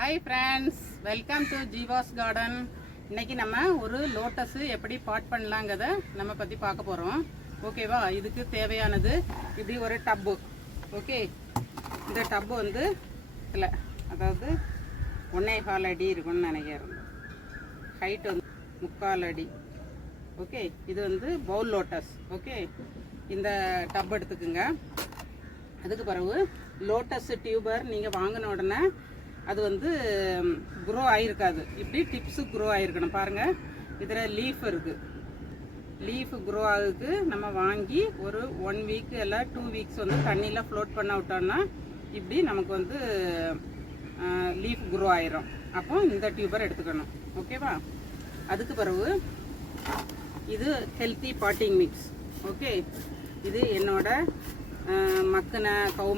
Hi friends welcome to Jeeva's garden இன்னைக்கு நம்ம ஒரு லோட்டஸு எப்படி பாட் பண்ணலாங்கிறத நம்ம பற்றி பார்க்க போகிறோம் ஓகேவா இதுக்கு தேவையானது இப்படி ஒரு டப்பு ஓகே இந்த டப்பு வந்து இல்லை அதாவது ஒன்னே கால் அடி இருக்கும்னு நினைக்கிறேன். ஹைட் வந்து முக்கால் அடி. ஓகே இது வந்து பவுல் லோட்டஸ் ஓகே இந்த டப் எடுத்துக்குங்க. அதுக்கு பிறகு லோட்டஸ் டியூபர் நீங்கள் வாங்கின உடனே அது வந்து குரோ ஆகிருக்காது இப்படி டிப்ஸு குரோ ஆகிருக்கணும் பாருங்கள் இதில் லீஃப் இருக்குது லீஃப் குரோ ஆகுது. நம்ம வாங்கி ஒரு ஒன் வீக் இல்லை டூ வீக்ஸ் வந்து தண்ணியில் ஃப்ளோட் பண்ண விட்டோம்னா இப்படி நமக்கு வந்து லீஃப் குரோ ஆயிரும். அப்போ இந்த டியூபர் எடுத்துக்கணும். ஓகேவா அதுக்கு பிறகு இது ஹெல்த்தி பாட்டிங் மிக்ஸ் ஓகே இது என்னோட மக்கின கவு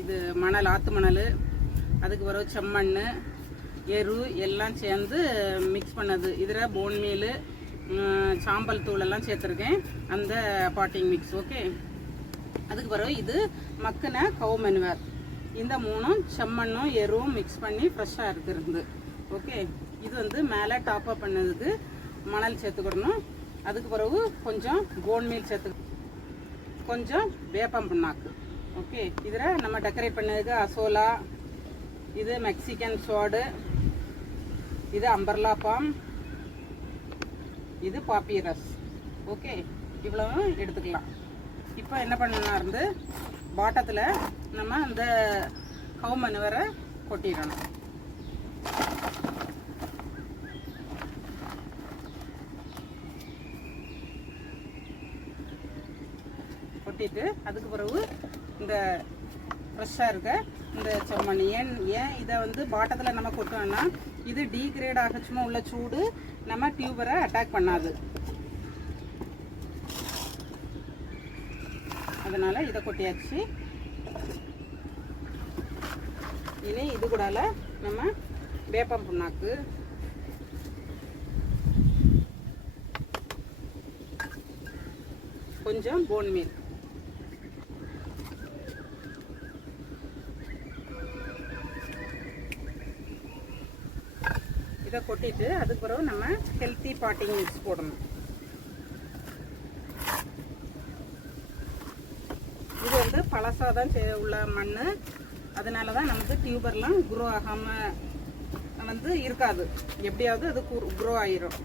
இது மணல் ஆத்து மணல் அதுக்கு பிறகு செம்மண் எரு எல்லாம் சேர்ந்து மிக்ஸ் பண்ணது. இதில் போன் மீல் சாம்பல் தூள் எல்லாம் சேர்த்துருக்கேன். அந்த பாட்டிங் மிக்ஸ் ஓகே அதுக்கு பிறகு இது மக்கின கவு மெனுவர் இந்த மூணும் செம்மண்ணும் எருவும் மிக்ஸ் பண்ணி ஃப்ரெஷ்ஷாக இருக்கிறது. ஓகே இது வந்து மேலே டாப்அப் பண்ணதுக்கு மணல் சேர்த்துக்கிடணும் அதுக்கு பிறகு கொஞ்சம் போன் மீல் சேர்த்து கொஞ்சம் வேப்பம் புண்ணாக்கு. ஓகே இதில் நம்ம டெக்கரேட் பண்ணதுக்கு அசோலா இது மெக்சிகன் சோடு இது அம்பர்லா பாம் இது பாப்பிரஸ் ஓகே இவ்வளவும் எடுத்துக்கலாம். இப்போ என்ன பண்ணலாம் இருந்து பாட்டத்தில் நம்ம அந்த கவு மனுவரை கொட்டிடணும். கொட்டிட்டு அதுக்கு பிறகு இந்த ஃப்ரெஷ்ஷாக இருக்க இந்த செம்மண் ஏன் ஏன் இதை வந்து பாட்டத்தில் நம்ம கொட்டோம்னா இது டீக்ரேட் ஆகச்சுமா உள்ள சூடு நம்ம டியூபரை அட்டாக் பண்ணாது. அதனால் இதை கொட்டியாச்சு. இனி இது கூடால நம்ம வேப்பம் புண்ணாக்கு. கொஞ்சம் போன் மீல் இதை கொட்டிட்டு அதுக்கு பிறகு நம்ம ஹெல்த்தி பாட்டிங் மிக்ஸ் போடணும். இது வந்து பழசாக தான் உள்ள மண் அதனால தான் நமக்கு டியூபர்லாம் குரோ ஆகாமல் வந்து இருக்காது. எப்படியாவது அது குரோ ஆயிரும்.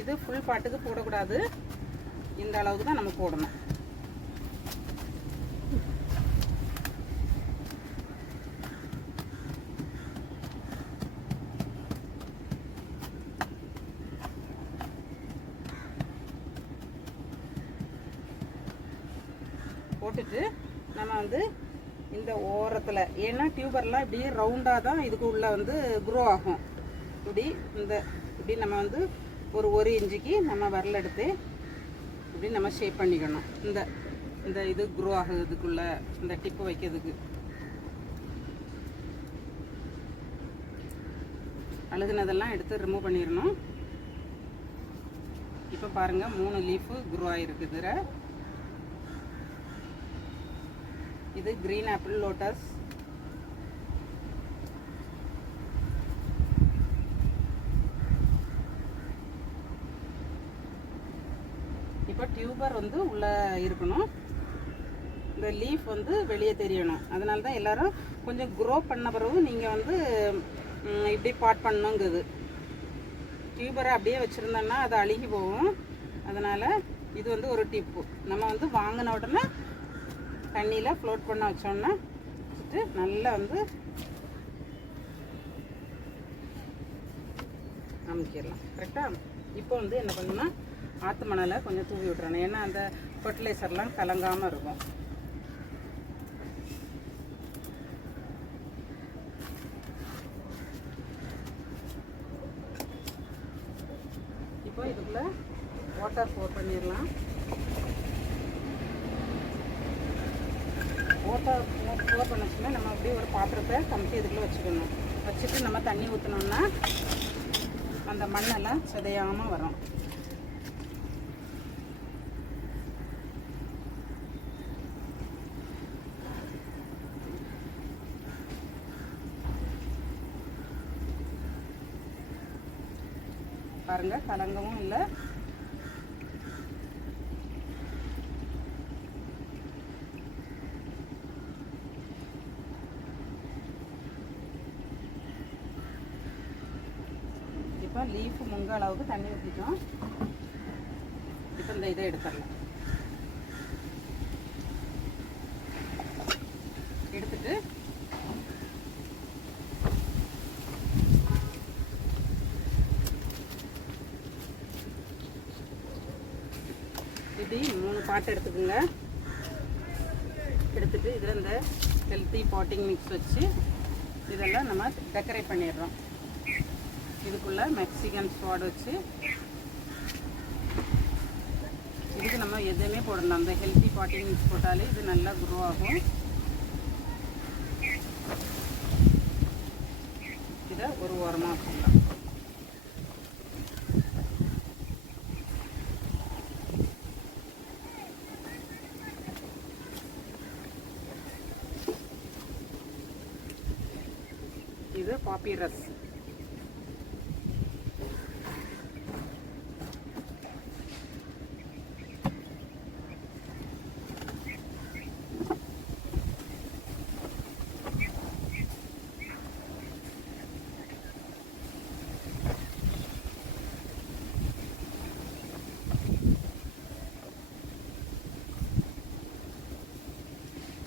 இது ஃபுல் பாட்டுக்கு போடக்கூடாது. இந்த அளவுக்கு தான் நம்ம போடணும். போட்டுட்டு நம்ம வந்து இந்த ஓரத்தில் ஏன்னா டியூபர்லாம் இப்படி ரவுண்டாக தான் இதுக்கு உள்ளே வந்து குரோ ஆகும். இப்படி இந்த இப்படி நம்ம வந்து ஒரு ஒரு இன்ச்சுக்கு நம்ம விரல் எடுத்து இப்படி நம்ம ஷேப் பண்ணிக்கணும். இந்த இந்த இது குரோ ஆகுறதுக்குள்ள இந்த டிப்பு வைக்கிறதுக்கு. அழுகுனதெல்லாம் எடுத்து ரிமூவ் பண்ணிடணும். இப்போ பாருங்க மூணு லீஃபு குரோ ஆகிருக்கு இது கிரீன் ஆப்பிள் லோட்டஸ் இப்போ டியூபர் வந்து உள்ளே இருக்கணும். இந்த லீஃப் வந்து வெளியே தெரியணும். அதனால தான் எல்லாரும் கொஞ்சம் க்ரோ பண்ண பிறகு நீங்கள் வந்து இப்படி பாட் பண்ணுங்கிறது டியூபரை அப்படியே வச்சுருந்தோன்னா அது அழுகி போகும். அதனால் இது வந்து ஒரு டிப்பு நம்ம வந்து வாங்கின உடனே தண்ணியில் ஃப்ளோட் பண்ண வச்சோம்னா வச்சுட்டு நல்லா வந்து அமுக்கிடலாம் கரெக்டாக இப்போ வந்து என்ன பண்ணணும்னா ஆற்று மணலை கொஞ்சம் தூவி விட்றணும் ஏன்னா அந்த ஃபர்டிலைசர்லாம் கலங்காமல் இருக்கும். இப்போ இதுக்குள்ளே வாட்டர் போர் பண்ணிடலாம். வாட்டர் போர் பண்ணச்சுமே நம்ம அப்படியே ஒரு பாத்திரத்தை கமிட்டி இதுக்குள்ளே வச்சுக்கணும். வச்சுட்டு நம்ம தண்ணி ஊற்றினோம்னா அந்த மண்ணெல்லாம் சிதையாமல் வரும். பாருங்க கலங்கவும் இல்லை. இப்போ லீஃப் முங்க அளவுக்கு தண்ணி ஊற்றிட்டோம் இப்போ இந்த இதை எடுத்துடலாம். இப்படி மூணு பாட்டு எடுத்துக்கோங்க. எடுத்துட்டு இதில் இந்த ஹெல்த்தி பாட்டிங் மிக்ஸ் வச்சு இதெல்லாம் நம்ம டெக்கரேட் பண்ணிடுறோம். இதுக்குள்ள மெக்சிகன் ஸ்வாட் வச்சு இதுக்கு நம்ம எதுவுமே போடணும். அந்த ஹெல்த்தி பாட்டிங் மிக்ஸ் போட்டாலே இது நல்லா குரோ ஆகும். இதை ஒரு ஓரமாக போடலாம் இது பாப்பிரஸ்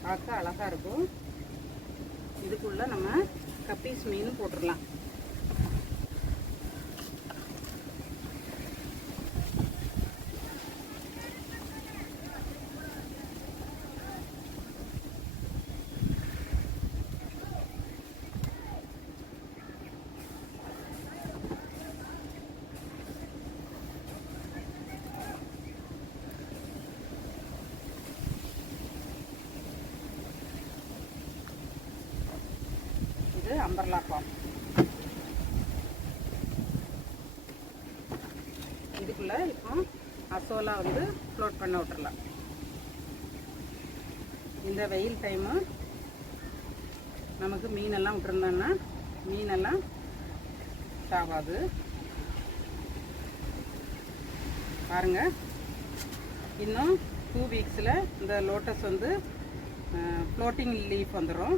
பார்க்க அழகா இருக்கும். இதுக்குள்ள நம்ம கப்பீஸ் மீன் போட்டுடலாம் இது அம்பர்லா இதுக்குள்ளே இப்போ அசோலா வந்து ஃப்ளோட் பண்ண விட்டுறலாம். இந்த வெயில் டைமு நமக்கு மீனெல்லாம் விட்டுருந்தோன்னா மீனெல்லாம் சாவாது. பாருங்க. இன்னும் டூ வீக்ஸில் இந்த லோட்டஸ் வந்து ஃப்ளோட்டிங் லீஃப் வந்துடும்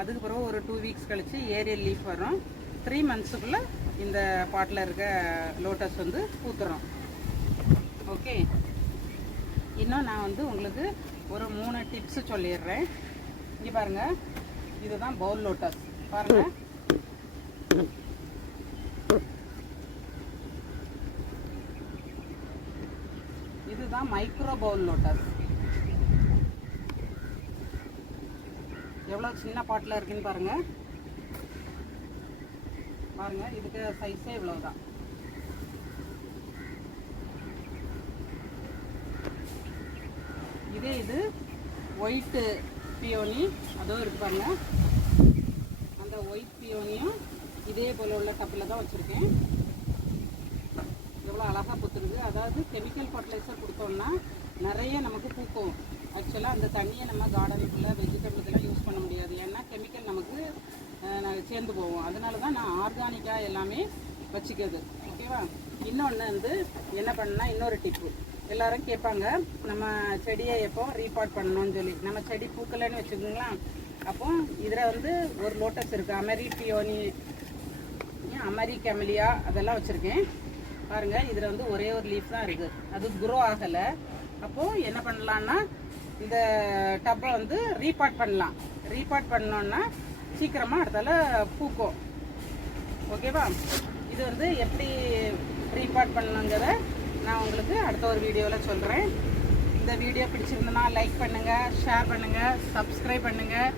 அதுக்கு பிறகு ஒரு டூ வீக்ஸ் கழித்து ஏரியல் லீஃப் வரும். த்ரீ மந்த்ஸுக்குள்ளே இந்த பாட்டில் இருக்க லோட்டஸ் வந்து பூத்துறோம் ஓகே இன்னும் நான் வந்து உங்களுக்கு ஒரு மூணு டிப்ஸ் சொல்லிடுறேன். இங்கே பாருங்கள் இதுதான் பவுல் லோட்டஸ் பாருங்கள் இதுதான் மைக்ரோ பவுல் லோட்டஸ் எவ்வளோ சின்ன பாட்டில் இருக்குன்னு பாருங்கள் பாருங்க இதுக்கு சைஸே இவ்வளோ தான் இதே இது ஒயிட்டு பியோனி அதுவும் இருக்கு பாருங்க. அந்த ஒயிட் பியோனியும் இதே போல் உள்ள டப்பில் தான் வச்சுருக்கேன். எவ்வளோ அழகாக பூத்துருது அதாவது கெமிக்கல் ஃபர்டிலைசர் கொடுத்தோம்னா நிறைய நமக்கு பூக்கும். ஆக்சுவலாக அந்த தண்ணியை நம்ம கார்டனுக்குள்ளே வெஜிடபிள்ஸ்லாம் யூஸ் பண்ண முடியாது. ஏன்னா கெமிக்கல் நமக்கு நாங்கள் சேர்ந்து போவோம் அதனால தான் நான் ஆர்கானிக்காக எல்லாமே வச்சுக்கிறது. ஓகேவா இன்னொன்று வந்து என்ன பண்ணால் இன்னொரு டிப்பு எல்லாரும் கேட்பாங்க நம்ம செடியை எப்போ ரீபாட் பண்ணணும்னு சொல்லி. நம்ம செடி பூக்கலைன்னு வச்சுக்கோங்களேன் அப்போ இதில் வந்து ஒரு லோட்டஸ் இருக்குது அமெரி பியோனி அமெரி கெமலியா அதெல்லாம் வச்சுருக்கேன். பாருங்கள் இதில் வந்து ஒரே ஒரு லீஃப் தான் இருக்குது அது குரோ ஆகலை. அப்போது என்ன பண்ணலான்னா இந்த டப்பை வந்து ரீபாட் பண்ணலாம். ரீபாட் பண்ணோன்னா சீக்கிரமாக அடுத்தால பூக்கும். ஓகேவா இது வந்து எப்படி ரீபாட் பண்ணணுங்கிறத நான் உங்களுக்கு அடுத்த ஒரு வீடியோவில் சொல்கிறேன் இந்த வீடியோ பிடிச்சிருந்தனா லைக் பண்ணுங்கள் ஷேர் பண்ணுங்கள் சப்ஸ்கிரைப் பண்ணுங்கள்